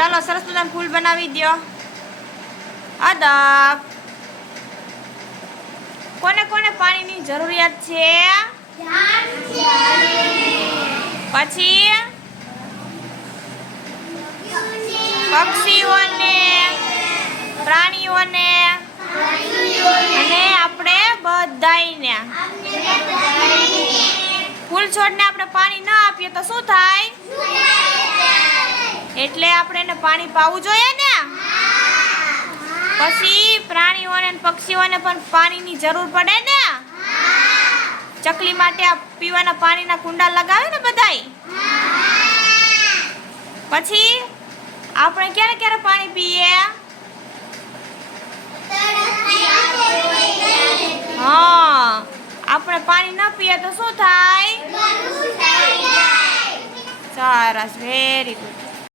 ચાલો સરસ મજાનું ફૂલ બનાવી દો. અદબ. કોને કોને પાણીની જરૂરિયાત છે? પછી પક્ષીઓને, પ્રાણીઓને અને આપણે બધાયને. ફૂલ છોડને આપણે પાણી ન આપીએ તો શું થાય? એટલે આપણે એને પાણી પાવું જોઈએ ને. પછી પ્રાણીઓને અને પક્ષીઓને પણ પાણીની જરૂર પડે ને. ચકલી માટે આ પીવાના પાણીના કુંડા લગાવે ને બધાય. પછી આપણે ક્યારે ક્યારે પાણી પીએ? હા, આપણે પાણી ન પીએ તો શું થાય? સરસ, વેરી ગુડ.